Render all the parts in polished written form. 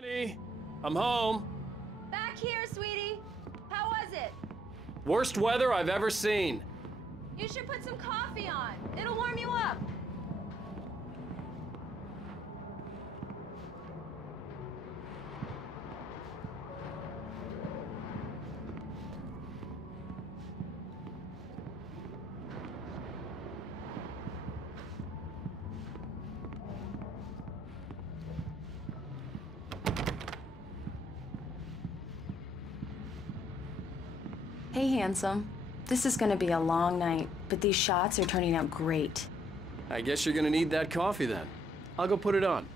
Honey, I'm home. Back here, sweetie. How was it? Worst weather I've ever seen. You should put some coffee on. It'll warm you up. Hey, handsome. This is gonna be a long night, but these shots are turning out great. I guess you're gonna need that coffee then. I'll go put it on.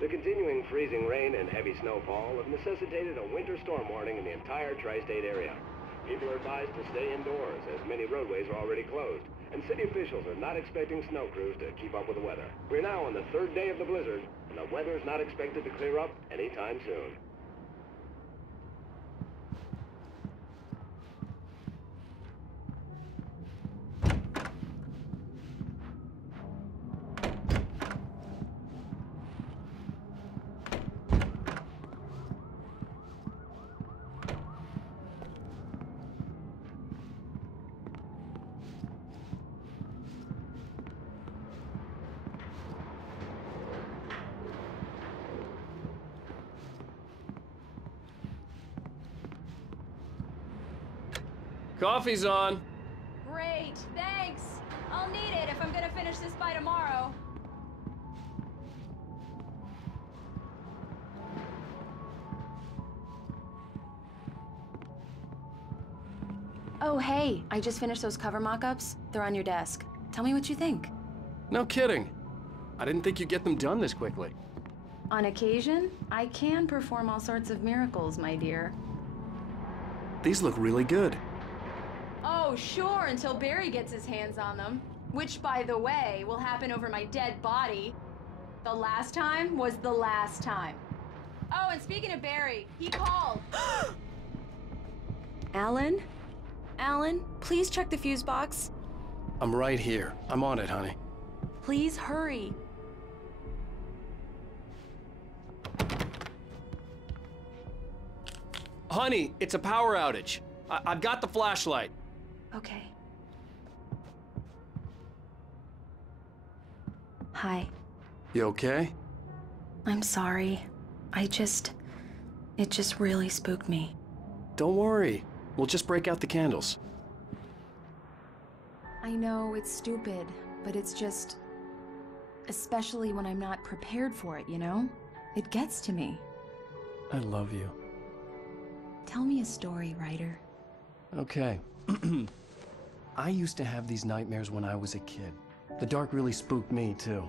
The continuing freezing rain and heavy snowfall have necessitated a winter storm warning in the entire tri-state area. People are advised to stay indoors as many roadways are already closed, and city officials are not expecting snow crews to keep up with the weather. We're now on the third day of the blizzard, and the weather is not expected to clear up anytime soon. Coffee's on. Great, thanks. I'll need it if I'm gonna finish this by tomorrow. Oh, hey, I just finished those cover mock-ups. They're on your desk. Tell me what you think. No kidding. I didn't think you'd get them done this quickly. On occasion, I can perform all sorts of miracles, my dear. These look really good. Oh, sure, until Barry gets his hands on them. Which, by the way, will happen over my dead body. The last time was the last time. Oh, and speaking of Barry, he called. Alan? Alan, please check the fuse box. I'm right here. I'm on it, honey. Please hurry. Honey, it's a power outage. I've got the flashlight. Okay. Hi. You okay? I'm sorry. It just really spooked me. Don't worry. We'll just break out the candles. I know it's stupid, but it's just... especially when I'm not prepared for it, you know? It gets to me. I love you. Tell me a story, writer. Okay. I used to have these nightmares when I was a kid. The dark really spooked me, too.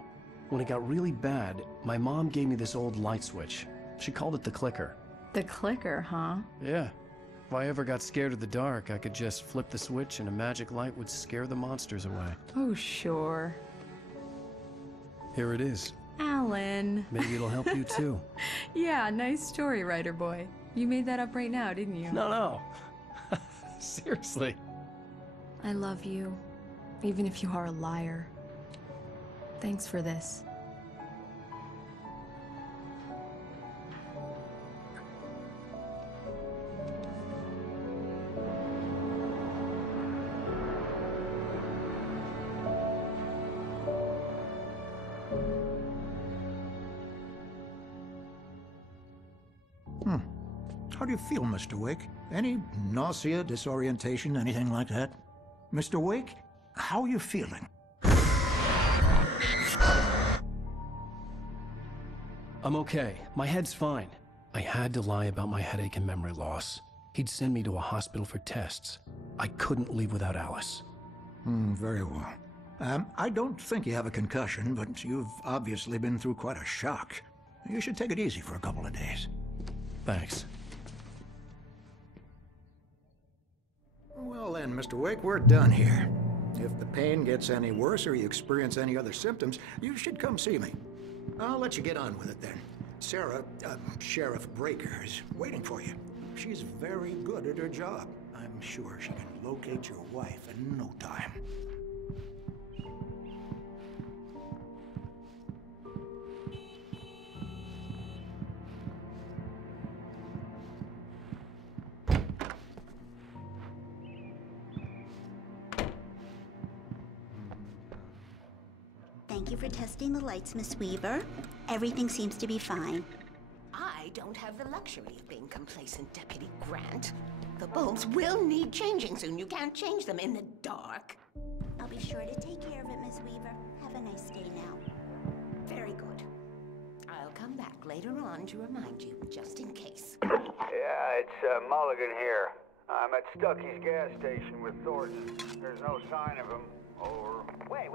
When it got really bad, my mom gave me this old light switch. She called it the clicker. The clicker, huh? Yeah. If I ever got scared of the dark, I could just flip the switch and a magic light would scare the monsters away. Oh, sure. Here it is. Alan. Maybe it'll help you, too. Yeah, nice story, writer boy. You made that up right now, didn't you? No. Seriously. I love you, even if you are a liar. Thanks for this. How do you feel, Mr. Wake? Any nausea, disorientation, anything like that? Mr. Wake, how are you feeling? I'm okay. My head's fine. I had to lie about my headache and memory loss. He'd send me to a hospital for tests. I couldn't leave without Alice. Very well. I don't think you have a concussion, but you've obviously been through quite a shock. You should take it easy for a couple of days. Thanks. Well then, Mr. Wake, we're done here. If the pain gets any worse or you experience any other symptoms, you should come see me. I'll let you get on with it then. Sarah, Sheriff Breaker, is waiting for you. She's very good at her job. I'm sure she can locate your wife in no time. Thank you for testing the lights, Miss Weaver. Everything seems to be fine. I don't have the luxury of being complacent, Deputy Grant. The bulbs will need changing soon. You can't change them in the dark. I'll be sure to take care of it, Miss Weaver. Have a nice day now. Very good. I'll come back later on to remind you, just in case. Yeah, it's Mulligan here. I'm at Stucky's gas station with Thornton. There's no sign of him. Over. Wait.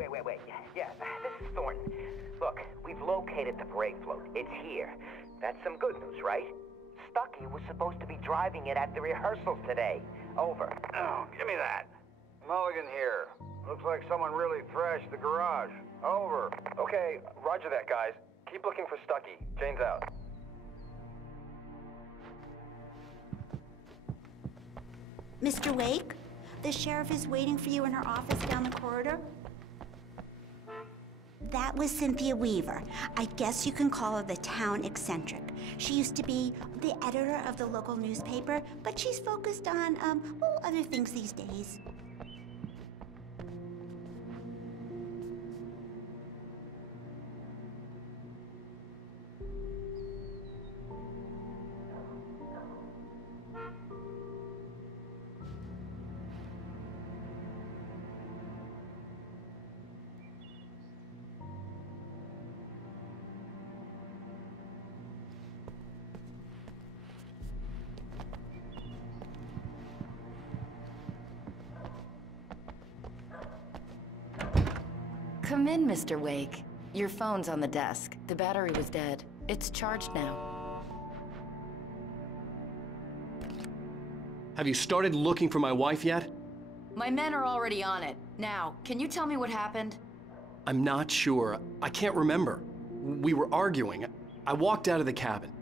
Yeah, this is Thornton. Look, we've located the brake float. It's here. That's some good news, right? Stucky was supposed to be driving it at the rehearsals today. Over. Oh, give me that. Mulligan here. Looks like someone really thrashed the garage. Over. Okay, roger that, guys. Keep looking for Stucky. Jane's out. Mr. Wake, the sheriff is waiting for you in her office down the corridor. That was Cynthia Weaver. I guess you can call her the town eccentric. She used to be the editor of the local newspaper, but she's focused on, other things these days. Come in, Mr. Wake. Your phone's on the desk. The battery was dead. It's charged now. Have you started looking for my wife yet? My men are already on it. Now, can you tell me what happened? I'm not sure. I can't remember. We were arguing. I walked out of the cabin.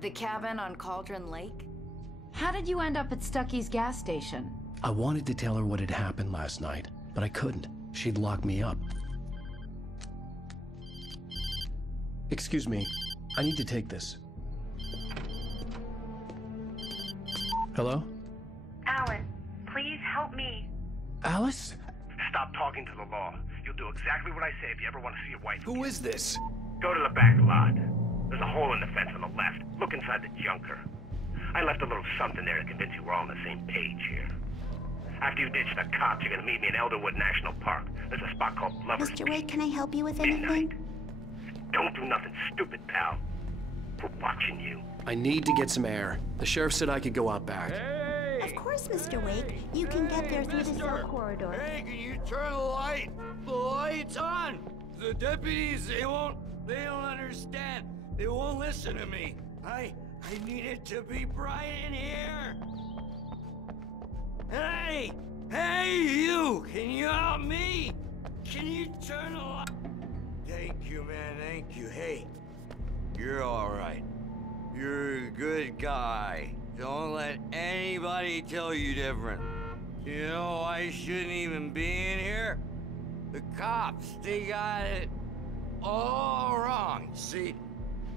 The cabin on Cauldron Lake? How did you end up at Stucky's gas station? I wanted to tell her what had happened last night, but I couldn't. She'd lock me up. Excuse me. I need to take this. Hello? Alan, please help me. Alice? Stop talking to the law. You'll do exactly what I say if you ever want to see your wife. Who is this? Go to the back lot. There's a hole in the fence on the left. Look inside the junker. I left a little something there to convince you we're all on the same page here. After you ditch the cops, you're gonna meet me in Elderwood National Park. There's a spot called Lover's Mr. Wake, can I help you with Midnight. anything? Don't do nothing stupid, pal. We're watching you. I need to get some air. The sheriff said I could go out back. Hey! Of course, Mr. Wake. You can get there through the cell corridor. Hey, can you turn the light? The light's on! The deputies, they don't understand. They won't listen to me. I need it to be bright in here. Hey! Hey, you! Can you help me? Can you turn the light? Thank you, man, thank you. Hey, you're all right. You're a good guy. Don't let anybody tell you different. You know, I shouldn't even be in here. The cops, they got it all wrong. See,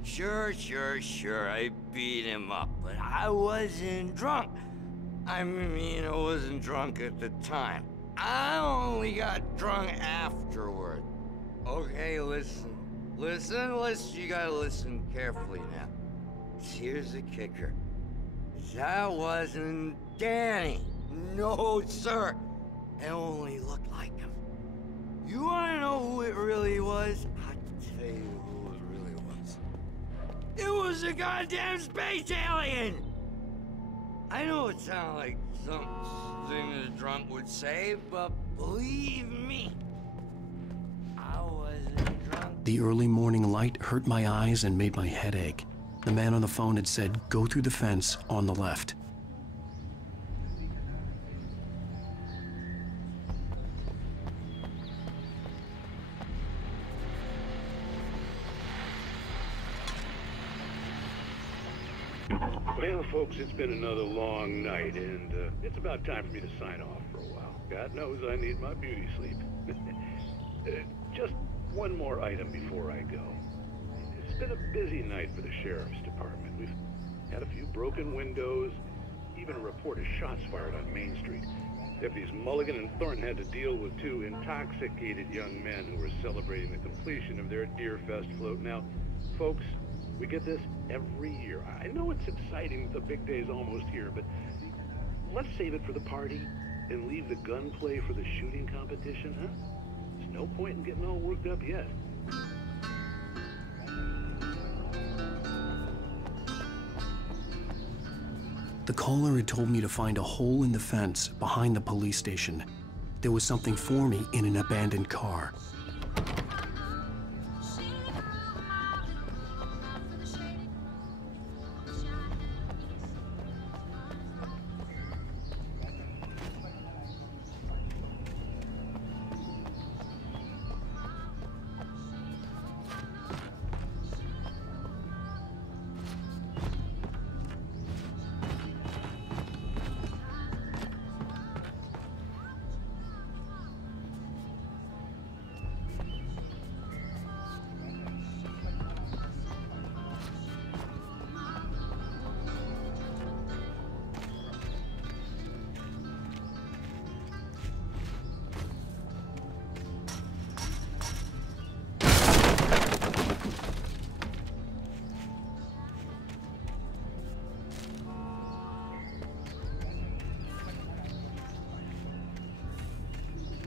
sure, I beat him up, but I wasn't drunk. I mean, I wasn't drunk at the time. I only got drunk afterward. Okay, listen. You gotta listen carefully now. Here's the kicker. That wasn't Danny. No, sir. It only looked like him. You wanna know who it really was? I'll tell you who it really was. It was a goddamn space alien! I know it sounds like something a drunk would say, but believe me, The early morning light hurt my eyes and made my head ache. The man on the phone had said, go through the fence on the left. Well, folks, it's been another long night, and it's about time for me to sign off for a while. God knows I need my beauty sleep. Just one more item before I go. It's been a busy night for the Sheriff's Department. We've had a few broken windows, even a report of shots fired on Main Street. Deputies Mulligan and Thornton had to deal with two intoxicated young men who were celebrating the completion of their Deerfest float. Now, folks, we get this every year. I know it's exciting, the big day's almost here, but let's save it for the party and leave the gunplay for the shooting competition, huh? There's no point in getting all worked up yet. The caller had told me to find a hole in the fence behind the police station. There was something for me in an abandoned car.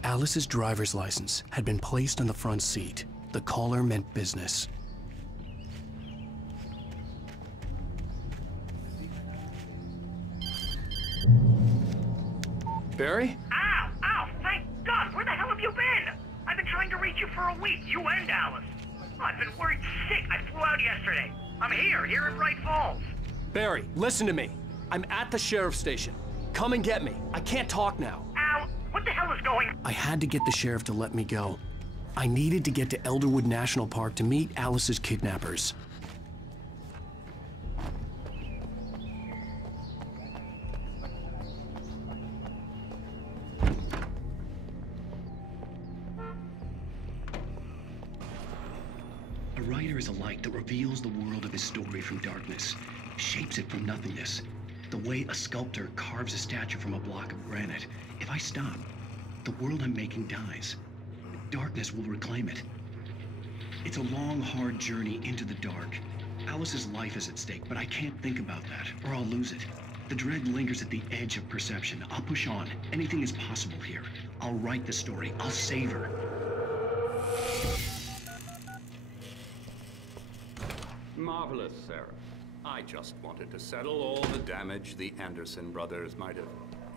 Alice's driver's license had been placed on the front seat. The caller meant business. Barry? Ow! Ow! Thank God! Where the hell have you been? I've been trying to reach you for a week, you and Alice. I've been worried sick. I flew out yesterday. I'm here in Bright Falls. Barry, listen to me. I'm at the sheriff's station. Come and get me. I can't talk now. Ow! What the hell is going on? I had to get the sheriff to let me go. I needed to get to Elderwood National Park to meet Alice's kidnappers. A writer is a light that reveals the world of his story from darkness, shapes it from nothingness. The way a sculptor carves a statue from a block of granite. If I stop, the world I'm making dies. Darkness will reclaim it. It's a long, hard journey into the dark. Alice's life is at stake, but I can't think about that, or I'll lose it. The dread lingers at the edge of perception. I'll push on. Anything is possible here. I'll write the story. I'll save her. Marvelous, Sarah. I just wanted to settle all the damage the Anderson brothers might have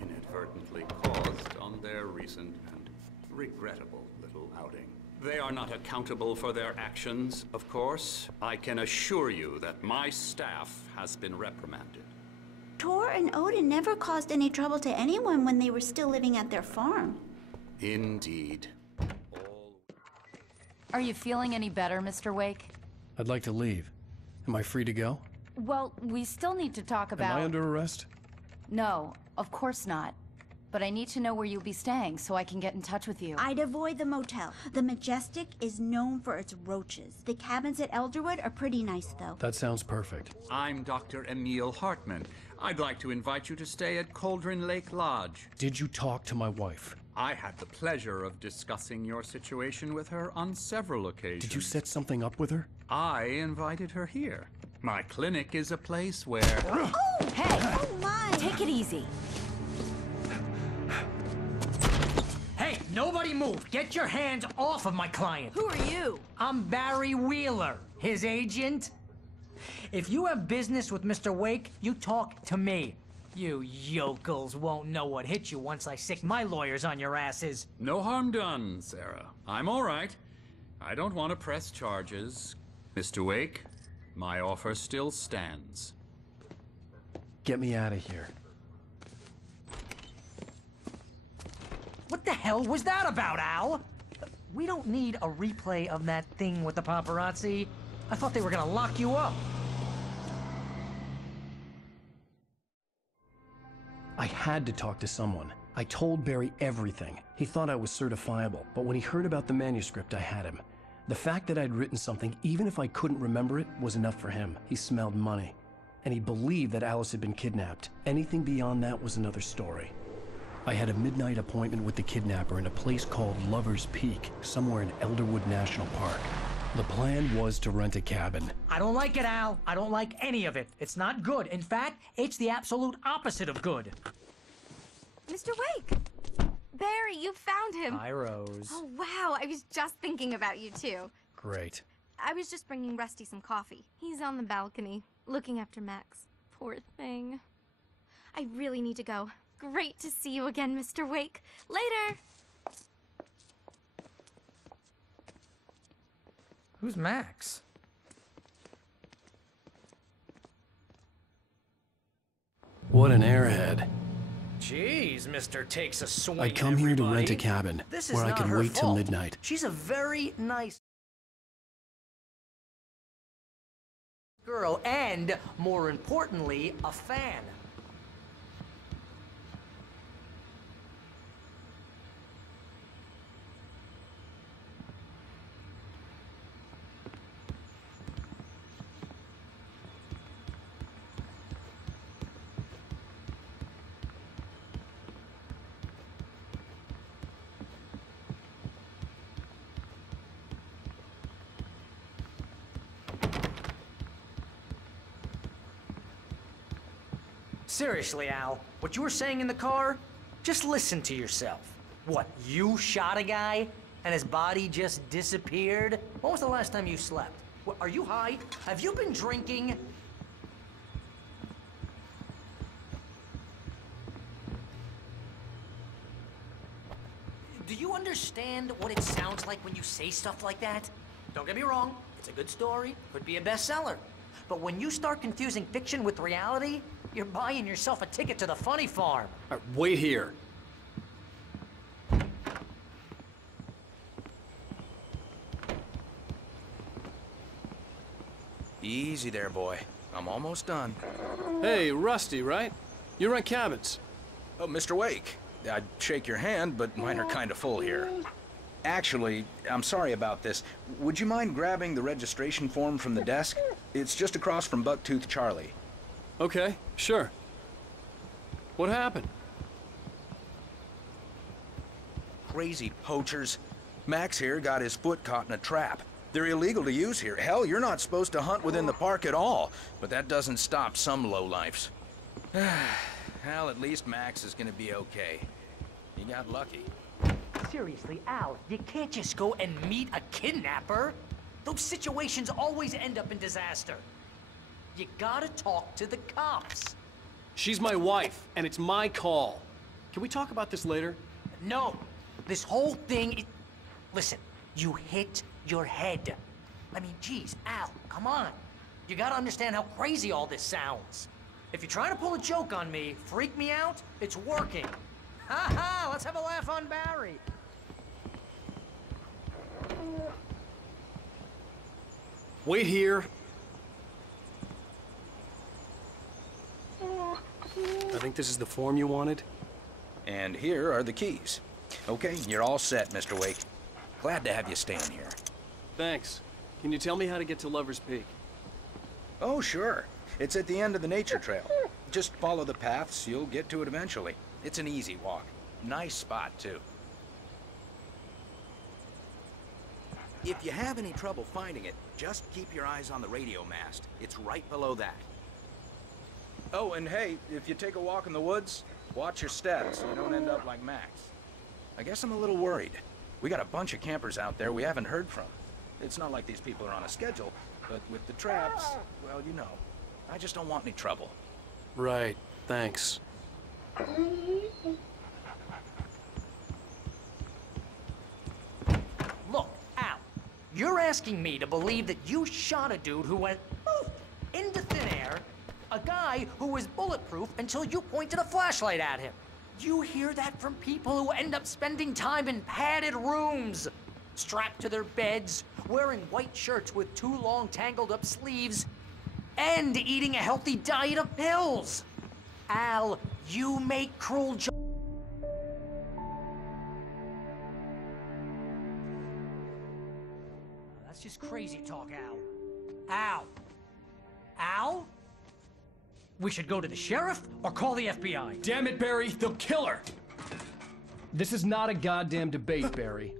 inadvertently caused on their recent and regrettable little outing. They are not accountable for their actions, of course. I can assure you that my staff has been reprimanded. Tor and Odin never caused any trouble to anyone when they were still living at their farm. Indeed. Are you feeling any better, Mr. Wake? I'd like to leave. Am I free to go? Well, we still need to talk about... Am I under arrest? No, of course not. But I need to know where you'll be staying so I can get in touch with you. I'd avoid the motel. The Majestic is known for its roaches. The cabins at Elderwood are pretty nice, though. That sounds perfect. I'm Dr. Emil Hartman. I'd like to invite you to stay at Cauldron Lake Lodge. Did you talk to my wife? I had the pleasure of discussing your situation with her on several occasions. Did you set something up with her? I invited her here. My clinic is a place where... Oh! Hey! Oh, my! Take it easy. Hey, nobody move! Get your hands off of my client! Who are you? I'm Barry Wheeler, his agent. If you have business with Mr. Wake, you talk to me. You yokels won't know what hit you once I sick my lawyers on your asses. No harm done, Sarah. I'm all right. I don't want to press charges. Mr. Wake, my offer still stands. Get me out of here. What the hell was that about, Al? We don't need a replay of that thing with the paparazzi. I thought they were gonna lock you up. I had to talk to someone. I told Barry everything. He thought I was certifiable, but when he heard about the manuscript, I had him. The fact that I'd written something, even if I couldn't remember it, was enough for him. He smelled money. And he believed that Alice had been kidnapped. Anything beyond that was another story. I had a midnight appointment with the kidnapper in a place called Lover's Peak, somewhere in Elderwood National Park. The plan was to rent a cabin. I don't like it, Al. I don't like any of it. It's not good. In fact, it's the absolute opposite of good. Mr. Wake! Barry, you found him. Hi, Rose. Oh, wow. I was just thinking about you, too. Great. I was just bringing Rusty some coffee. He's on the balcony, looking after Max. Poor thing. I really need to go. Great to see you again, Mr. Wake. Later! Who's Max? What an airhead. Jeez, Mr. Takes a Swing, I'd come here to rent a cabin, This is where I not could her wait till fault. midnight. She's a very nice girl and, more importantly, a fan. Seriously, Al, what you were saying in the car, just listen to yourself. What, you shot a guy and his body just disappeared? When was the last time you slept? What, are you high? Have you been drinking? Do you understand what it sounds like when you say stuff like that? Don't get me wrong, it's a good story, could be a bestseller. But when you start confusing fiction with reality, you're buying yourself a ticket to the funny farm. All right, wait here. Easy there, boy. I'm almost done. Hey, Rusty, right? You rent cabins. Oh, Mr. Wake. I'd shake your hand, but mine are kind of full here. Actually, I'm sorry about this. Would you mind grabbing the registration form from the desk? It's just across from Bucktooth Charlie. Okay, sure. What happened? Crazy poachers. Max here got his foot caught in a trap. They're illegal to use here. Hell, you're not supposed to hunt within the park at all. But that doesn't stop some lowlifes. Well, at least Max is gonna be okay. He got lucky. Seriously, Al, you can't just go and meet a kidnapper. Those situations always end up in disaster. You gotta talk to the cops. She's my wife, and it's my call. Can we talk about this later? No, this whole thing is... Listen, you hit your head. I mean, geez, Al, come on. You gotta understand how crazy all this sounds. If you're trying to pull a joke on me, freak me out, it's working. Ha ha, let's have a laugh on Barry. Wait here. I think this is the form you wanted. And here are the keys. Okay, you're all set, Mr. Wake. Glad to have you staying here. Thanks. Can you tell me how to get to Lover's Peak? Oh, sure. It's at the end of the nature trail. Just follow the paths, you'll get to it eventually. It's an easy walk. Nice spot, too. If you have any trouble finding it, just keep your eyes on the radio mast. It's right below that. Oh, and hey, if you take a walk in the woods, watch your steps so you don't end up like Max. I guess I'm a little worried. We got a bunch of campers out there we haven't heard from. It's not like these people are on a schedule, but with the traps, well, you know. I just don't want any trouble. Right, thanks. Look, Al, You're asking me to believe that you shot a dude who went poof into thin air, a guy who was bulletproof until you pointed a flashlight at him. You hear that from people who end up spending time in padded rooms, strapped to their beds, wearing white shirts with too long tangled up sleeves, and eating a healthy diet of pills. Al, you make cruel jokes. That's just crazy talk, Al. Al? Al? We should go to the sheriff or call the FBI. Damn it, Barry, they'll kill her! This is not a goddamn debate, Barry.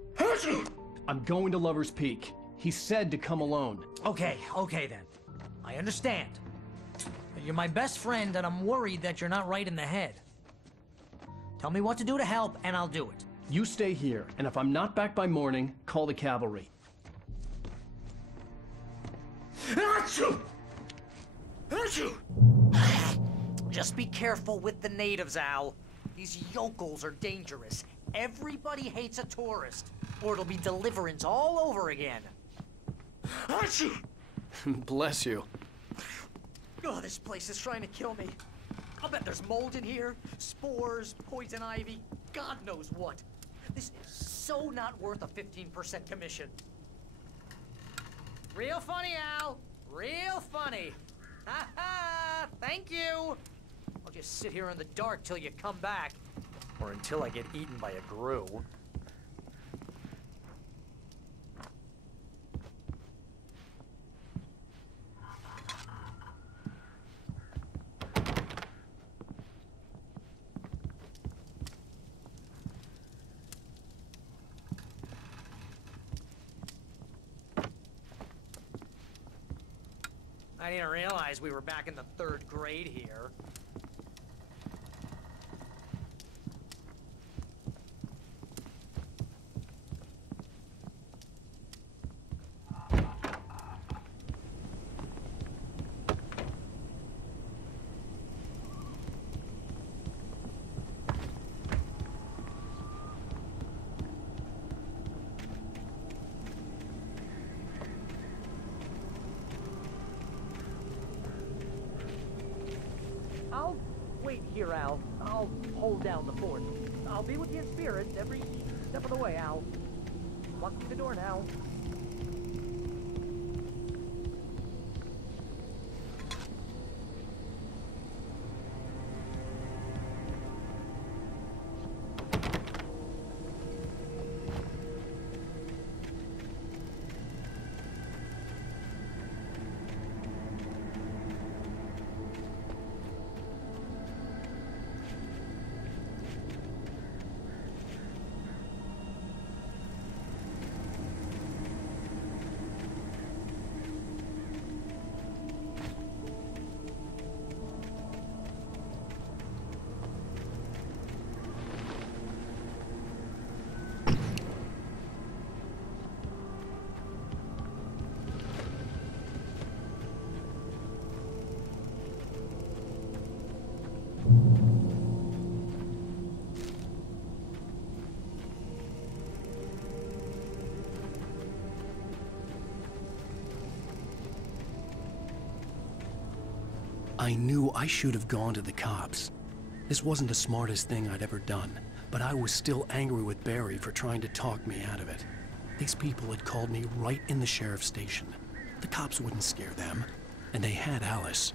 I'm going to Lover's Peak. He said to come alone. Okay then. I understand. But you're my best friend and I'm worried that you're not right in the head. Tell me what to do to help and I'll do it. You stay here, and if I'm not back by morning, call the cavalry. Achoo! Achoo! Just be careful with the natives, Al. These yokels are dangerous. Everybody hates a tourist, or it'll be Deliverance all over again. Achoo! Bless you. Oh, this place is trying to kill me. I'll bet there's mold in here, spores, poison ivy, God knows what. This is so not worth a 15% commission. Real funny, Al. Real funny. Ha ha! Thank you! I'll just sit here in the dark till you come back. Or until I get eaten by a grue. I didn't realize we were back in the 3rd grade here. I'll wait here, Al. I'll hold down the fort. I'll be with you in spirit every step of the way, Al. Locking the door now. I knew I should have gone to the cops. This wasn't the smartest thing I'd ever done, but I was still angry with Barry for trying to talk me out of it. These people had called me right in the sheriff's station. The cops wouldn't scare them, and they had Alice.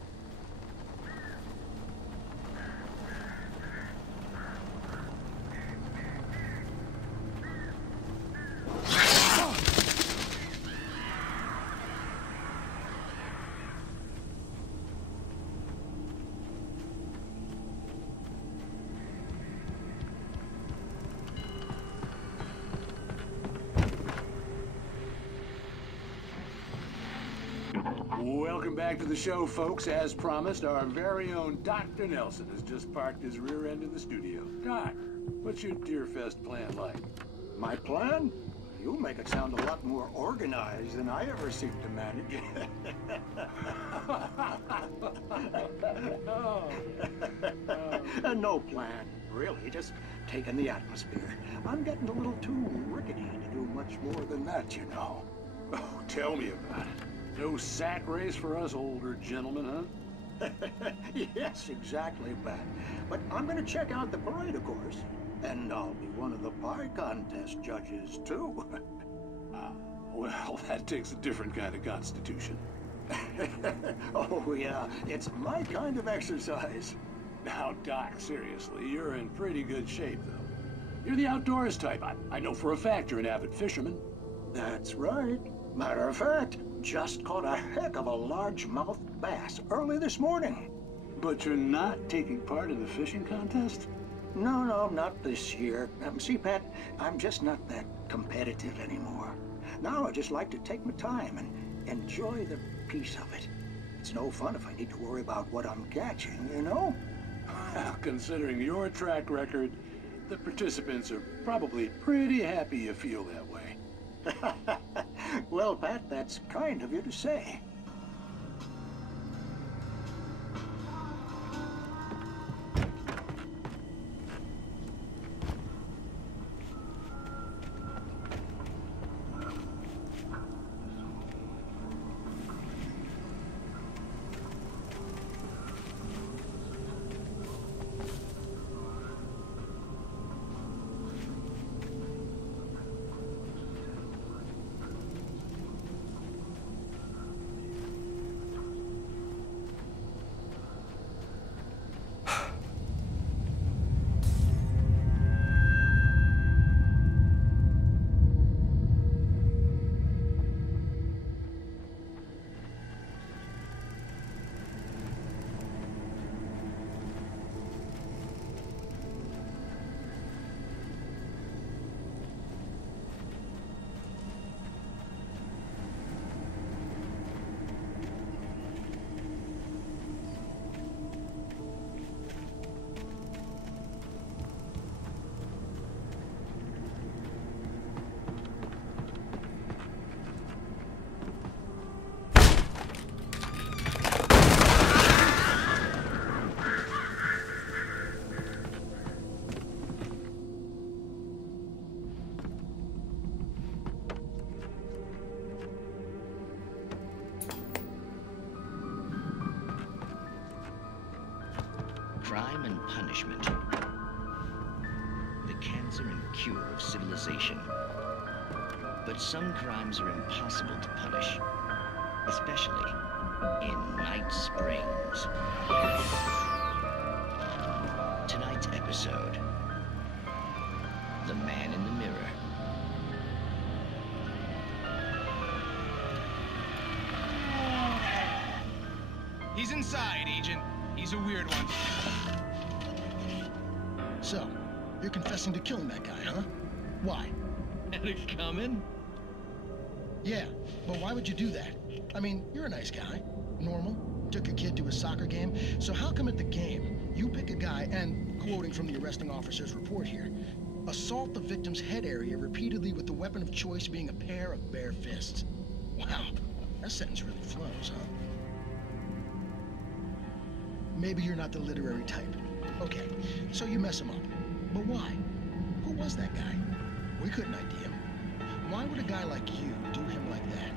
Welcome back to the show, folks. As promised, our very own Dr. Nelson has just parked his rear end in the studio. Doc, what's your Deerfest plan like? My plan? You make it sound a lot more organized than I ever seem to manage. No plan, really, just taking the atmosphere. I'm getting a little too rickety to do much more than that, you know. Oh, tell me about it. No sack race for us older gentlemen, huh? Yes, exactly, Pat. But I'm gonna check out the parade, of course. And I'll be one of the pie contest judges, too. Well, that takes a different kind of constitution. Oh, yeah. It's my kind of exercise. Now, Doc, seriously, you're in pretty good shape, though. You're the outdoors type. I know for a fact you're an avid fisherman. That's right. Matter of fact, just caught a heck of a largemouth bass early this morning. But you're not taking part in the fishing contest? No, not this year. See, Pat, I'm just not that competitive anymore. Now I just like to take my time and enjoy the peace of it. It's no fun if I need to worry about what I'm catching, you know? Well, considering your track record, the participants are probably pretty happy you feel that way. Well, Pat, that's kind of you to say. Crime and punishment. The cancer and cure of civilization. But some crimes are impossible to punish, especially in Night Springs. Tonight's episode, The Man in the Mirror. He's inside, Agent. He's a weird one. So, you're confessing to killing that guy, huh? Why? Had it coming? Yeah, but why would you do that? I mean, you're a nice guy. Normal. Took your kid to a soccer game. So how come at the game, you pick a guy and, quoting from the arresting officer's report here, assault the victim's head area repeatedly with the weapon of choice being a pair of bare fists? Wow, that sentence really flows, huh? Maybe you're not the literary type. Okay, so you mess him up. But why? Who was that guy? We couldn't ID him. Why would a guy like you do him like that?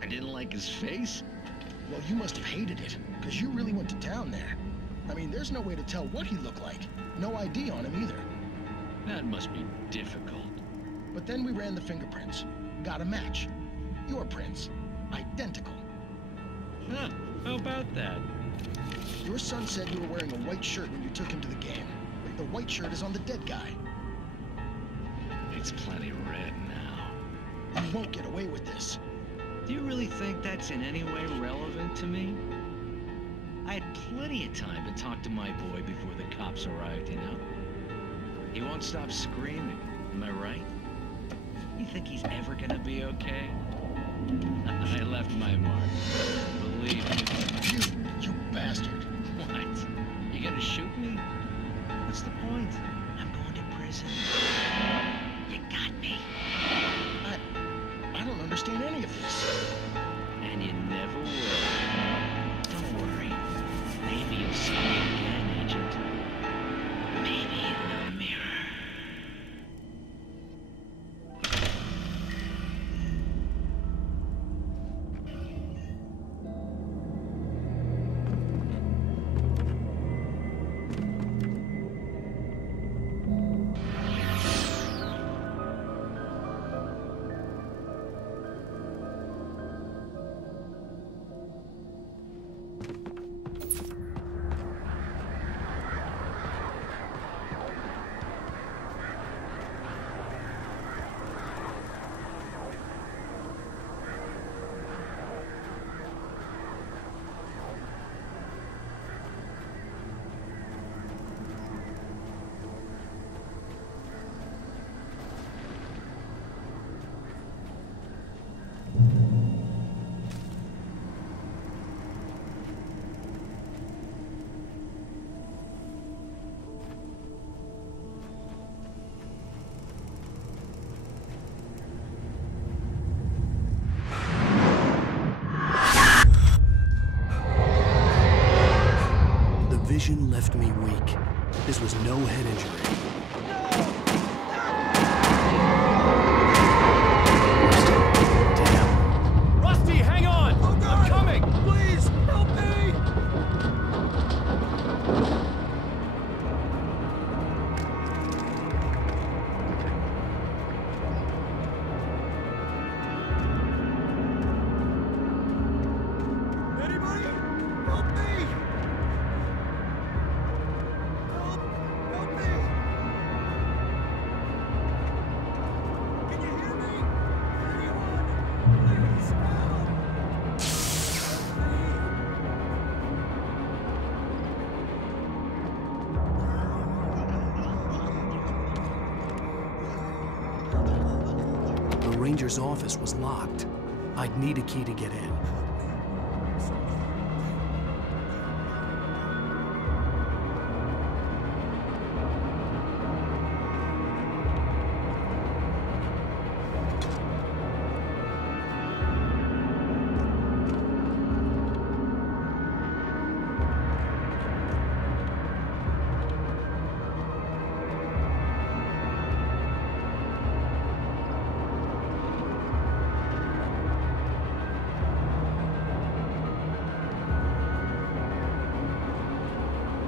I didn't like his face? Well, you must have hated it, because you really went to town there. I mean, there's no way to tell what he looked like. No ID on him either. That must be difficult. But then we ran the fingerprints. Got a match. Your prints. Identical. Huh, how about that? Your son said you were wearing a white shirt when you took him to the game. But the white shirt is on the dead guy. It's plenty red now. You won't get away with this. Do you really think that's in any way relevant to me? I had plenty of time to talk to my boy before the cops arrived, you know? He won't stop screaming, am I right? You think he's ever gonna be okay? I left my mark. Believe me. You bastard. What? You gonna shoot me? What's the point? I'm going to prison. You got me. I don't understand any of this. And you never will. Don't worry. Maybe you'll see me again, Agent. Maybe in the mirror. vision left me weak. This was no head injury. Damn. Rusty, hang on! Oh, God. I'm coming! Please, help me! The ranger's office was locked. I'd need a key to get in.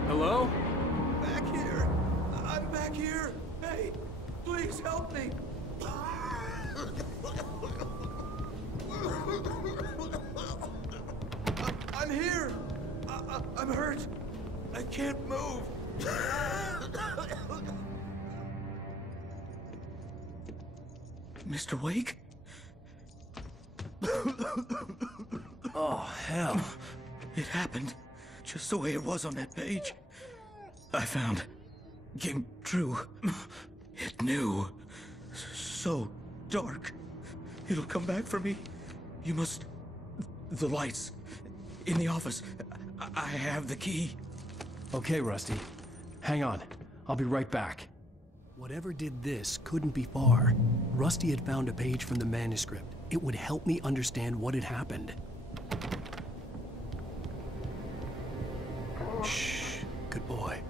Hello? Back here! I'm back here! Hey, please help me! I'm here! I'm hurt! I can't move! Mr. Wake? Oh, hell. It happened just the way it was on that page. I found. Came true. It knew. So dark. It'll come back for me. You must... The lights. In the office. I have the key. Okay, Rusty. Hang on. I'll be right back. Whatever did this couldn't be far. Rusty had found a page from the manuscript. It would help me understand what had happened. Shh. Good boy.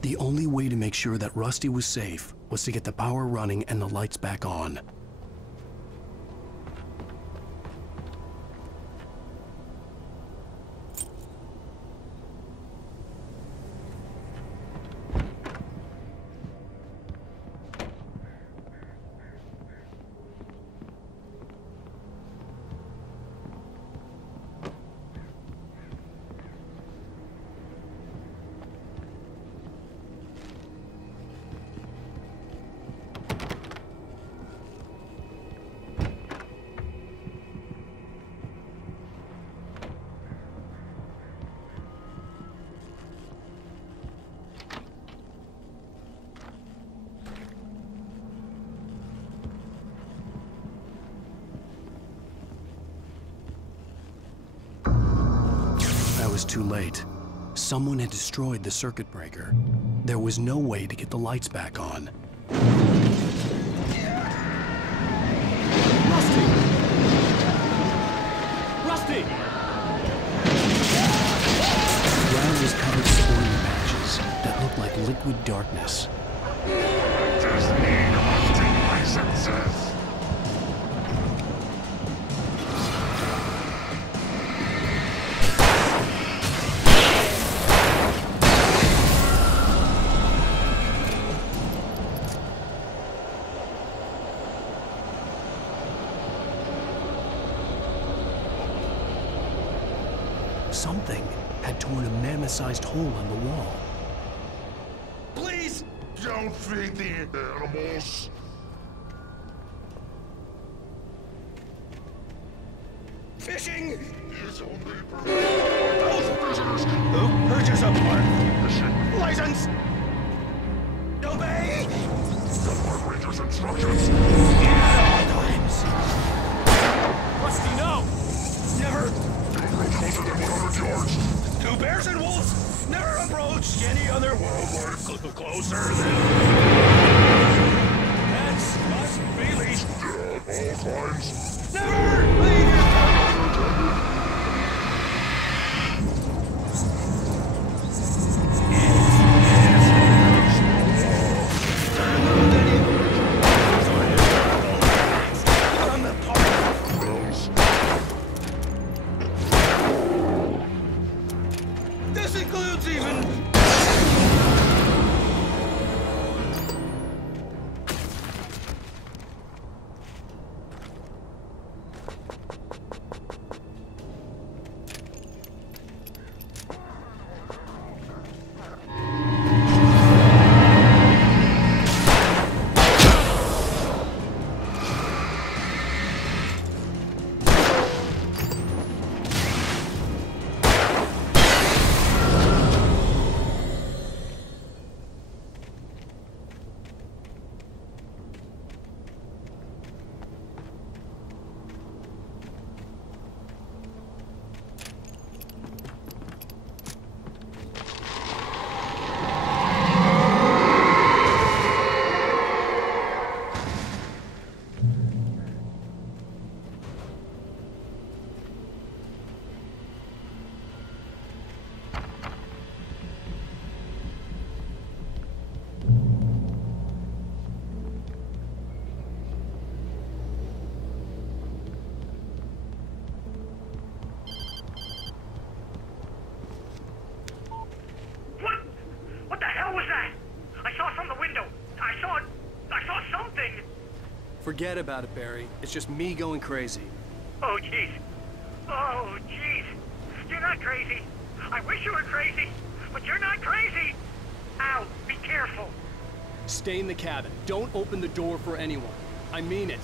The only way to make sure that Rusty was safe was to get the power running and the lights back on. I was too late. Someone had destroyed the circuit breaker. There was no way to get the lights back on. Rusty! Rusty! The ground was covered with oily patches that looked like liquid darkness. Just need hunting licenses. Something had torn a mammoth-sized hole in the wall. Please! Don't feed the animals! Fishing! It's only Both prisoners! Who purchase a park? License! Obey! instructions. Rusty, no! Never! Don't go closer than 100 yards. 2 bears and wolves! Never approach any other wildlife closer than... That's us, really. Yeah, all times. Never leave your This includes even... What the hell was that? I saw from the window. I saw something. Forget about it, Barry. It's just me going crazy. Oh, jeez. Oh, jeez. You're not crazy. I wish you were crazy, but you're not crazy. Ow, be careful. Stay in the cabin. Don't open the door for anyone. I mean it.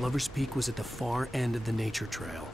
Lover's Peak was at the far end of the nature trail.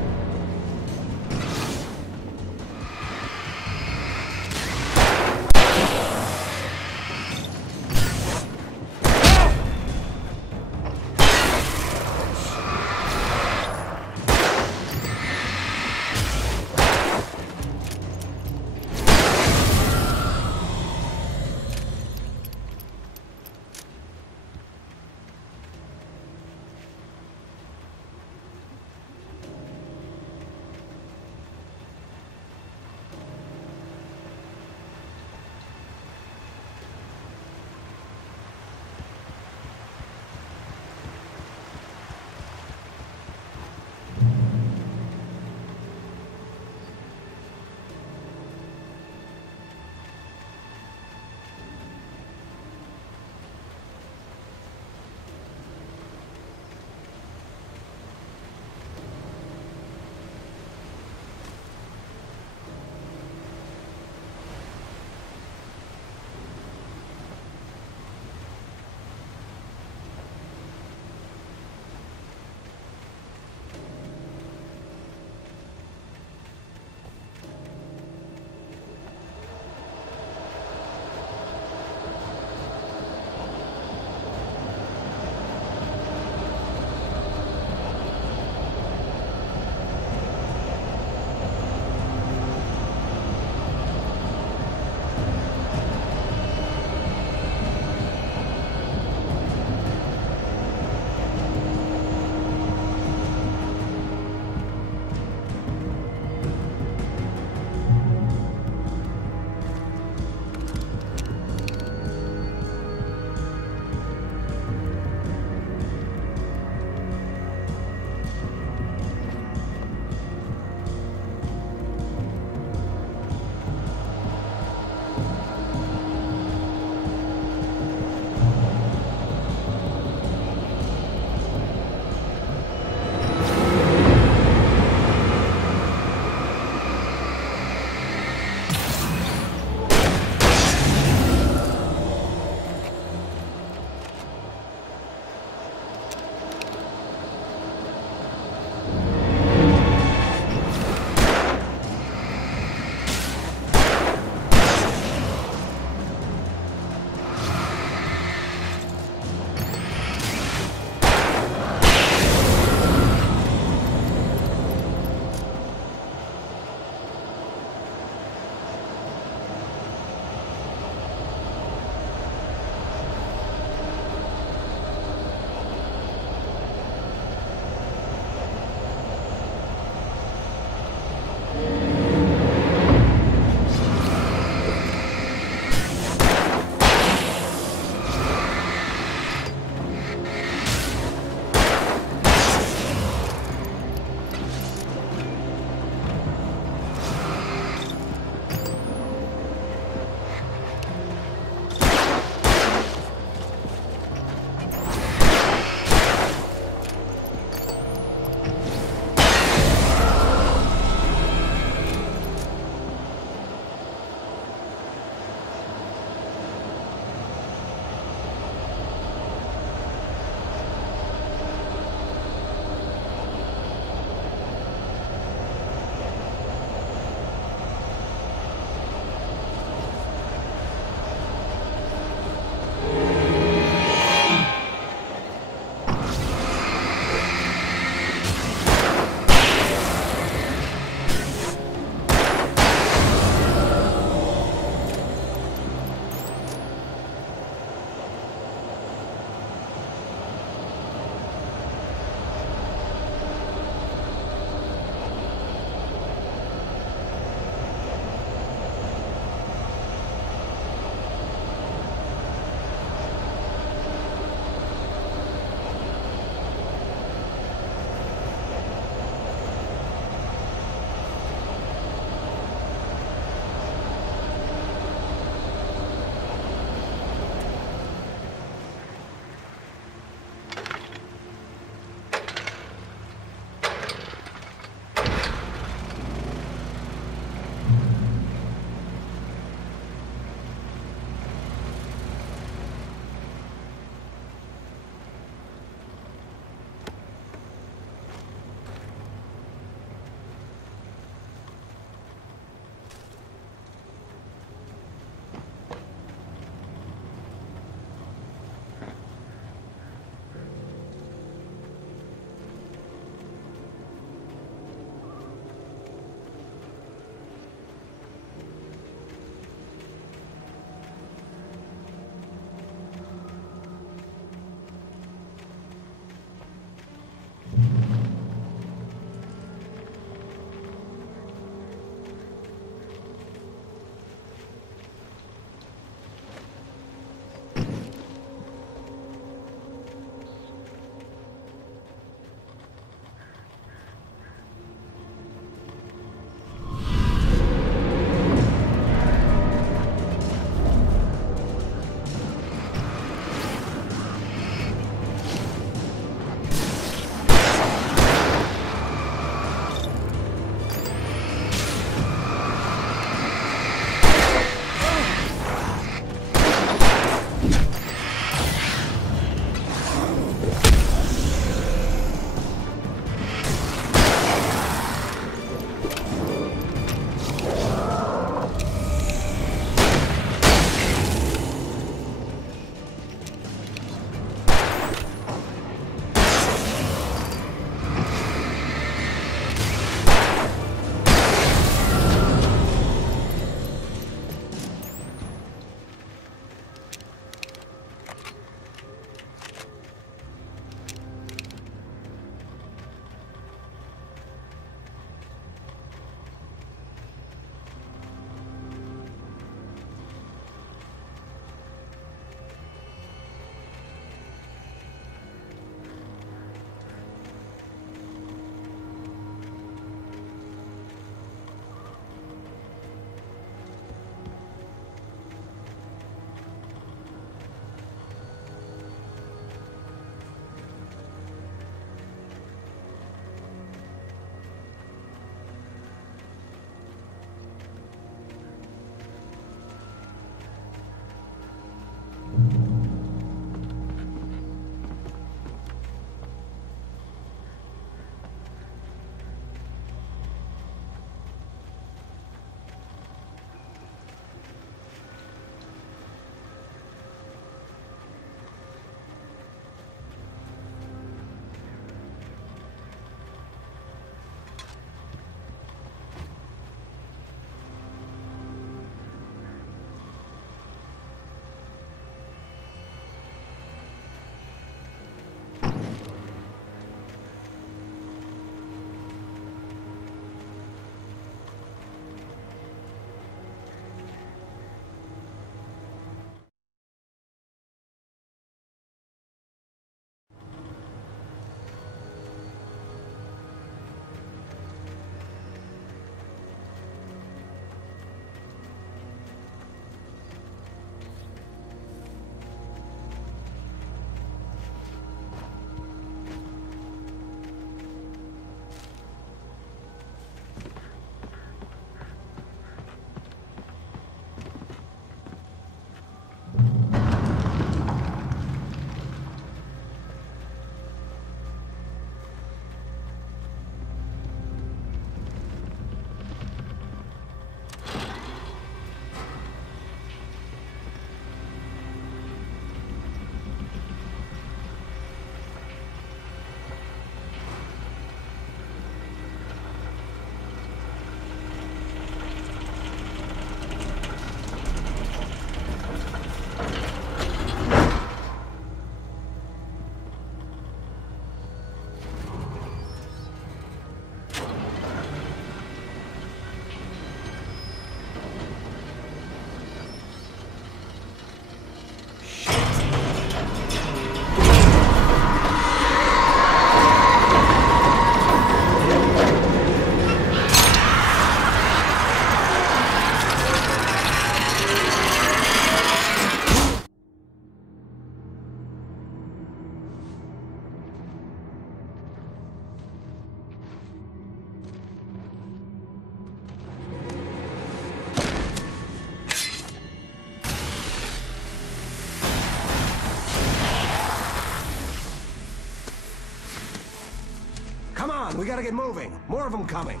on, we gotta get moving. More of them coming.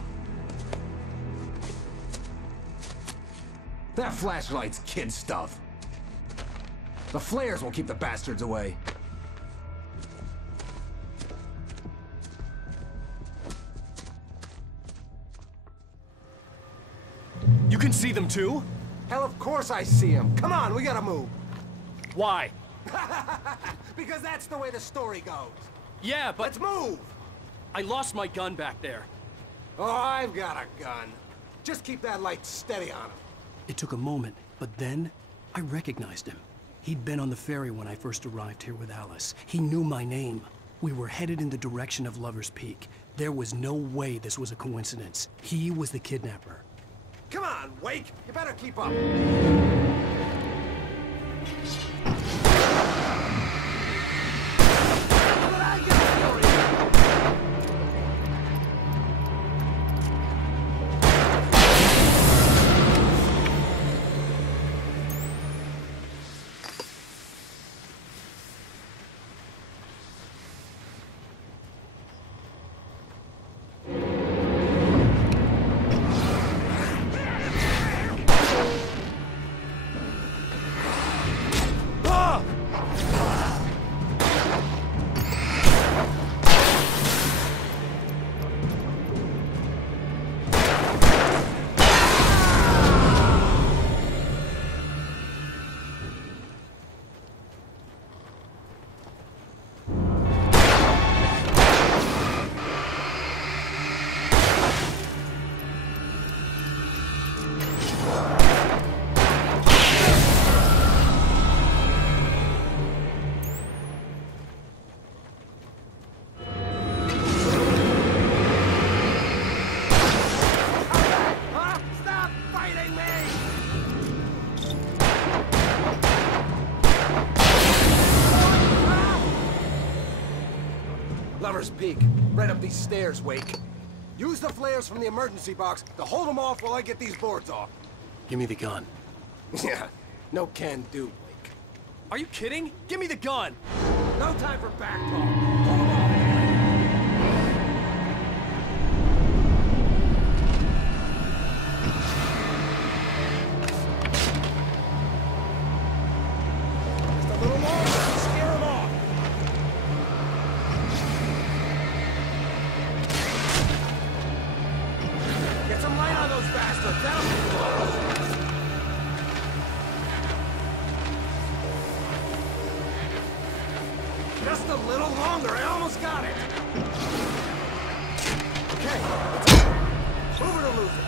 That flashlight's kid stuff. The flares will keep the bastards away. You can see them too? Hell, of course I see them. Come on, we gotta move. Why? Because that's the way the story goes. Yeah, but... Let's move! I lost my gun back there. Oh, I've got a gun. Just keep that light steady on him. It took a moment, but then I recognized him. He'd been on the ferry when I first arrived here with Alice. He knew my name. We were headed in the direction of Lover's Peak. There was no way this was a coincidence. He was the kidnapper. Come on, Wake! You better keep up! Lover's Peak. Right up these stairs, Wake. Use the flares from the emergency box to hold them off while I get these boards off. Give me the gun. Yeah, no can do, Wake. Are you kidding? Give me the gun! No time for back talk. Hold them off. Just a little longer. Scare them off. Get some light on those bastards. That'll be close. Just a little longer. I almost got it. Okay. Move it or lose it.